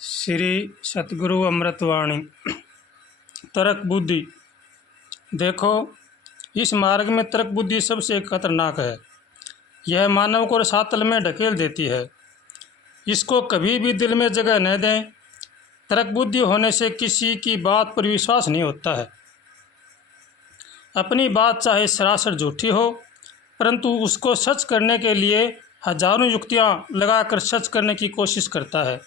श्री सतगुरु अमृतवाणी। तर्क बुद्धि। देखो, इस मार्ग में तर्क बुद्धि सबसे खतरनाक है। यह मानव को रसातल में ढकेल देती है। इसको कभी भी दिल में जगह न दें। तर्क बुद्धि होने से किसी की बात पर विश्वास नहीं होता है। अपनी बात चाहे सरासर झूठी हो, परंतु उसको सच करने के लिए हजारों युक्तियां लगाकर सच करने की कोशिश करता है।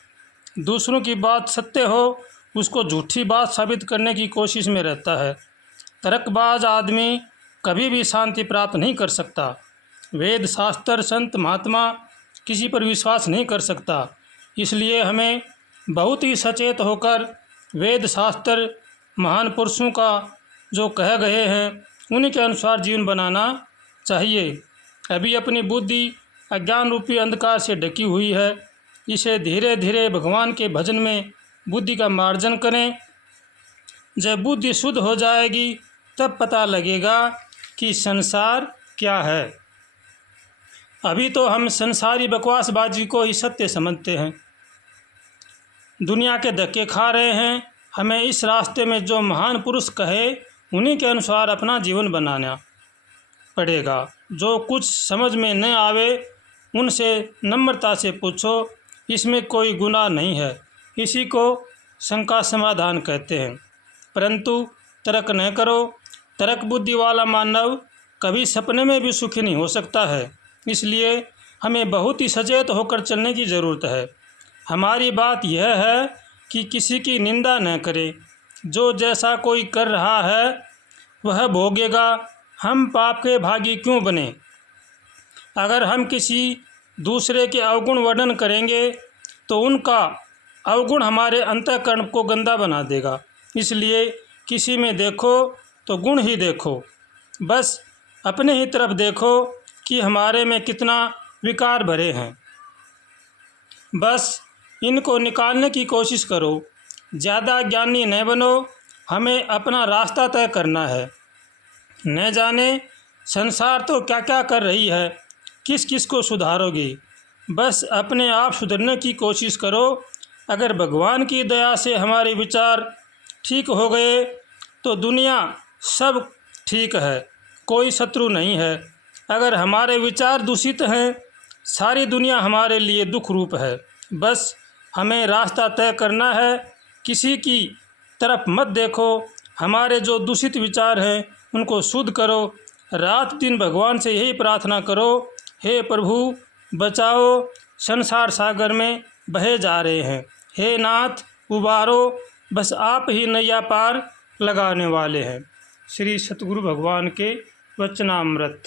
दूसरों की बात सत्य हो, उसको झूठी बात साबित करने की कोशिश में रहता है। तर्कबाज आदमी कभी भी शांति प्राप्त नहीं कर सकता। वेद शास्त्र संत महात्मा किसी पर विश्वास नहीं कर सकता। इसलिए हमें बहुत ही सचेत होकर वेद शास्त्र महान पुरुषों का जो कहे गए हैं उन्हीं के अनुसार जीवन बनाना चाहिए। अभी अपनी बुद्धि अज्ञान रूपी अंधकार से ढकी हुई है। इसे धीरे धीरे भगवान के भजन में बुद्धि का मार्जन करें। जब बुद्धि शुद्ध हो जाएगी तब पता लगेगा कि संसार क्या है। अभी तो हम संसारी बकवासबाजी को ही सत्य समझते हैं, दुनिया के धक्के खा रहे हैं। हमें इस रास्ते में जो महान पुरुष कहे उन्हीं के अनुसार अपना जीवन बनाना पड़ेगा। जो कुछ समझ में न आवे उनसे नम्रता से पूछो, इसमें कोई गुनाह नहीं है। इसी को शंका समाधान कहते हैं। परंतु तर्क न करो। तर्क बुद्धि वाला मानव कभी सपने में भी सुखी नहीं हो सकता है। इसलिए हमें बहुत ही सचेत होकर चलने की ज़रूरत है। हमारी बात यह है कि किसी की निंदा न करें। जो जैसा कोई कर रहा है वह भोगेगा। हम पाप के भागी क्यों बने? अगर हम किसी दूसरे के अवगुण वर्णन करेंगे तो उनका अवगुण हमारे अंतःकरण को गंदा बना देगा। इसलिए किसी में देखो तो गुण ही देखो। बस अपने ही तरफ देखो कि हमारे में कितना विकार भरे हैं। बस इनको निकालने की कोशिश करो। ज़्यादा ज्ञानी न बनो। हमें अपना रास्ता तय करना है। न जाने संसार तो क्या क्या कर रही है, किस किस को सुधारोगी। बस अपने आप सुधरने की कोशिश करो। अगर भगवान की दया से हमारे विचार ठीक हो गए तो दुनिया सब ठीक है, कोई शत्रु नहीं है। अगर हमारे विचार दूषित हैं, सारी दुनिया हमारे लिए दुख रूप है। बस हमें रास्ता तय करना है। किसी की तरफ मत देखो। हमारे जो दूषित विचार हैं उनको शुद्ध करो। रात दिन भगवान से यही प्रार्थना करो, हे प्रभु बचाओ, संसार सागर में बहे जा रहे हैं। हे नाथ उबारो, बस आप ही नैया पार लगाने वाले हैं। श्री सतगुरु भगवान के वचनामृत।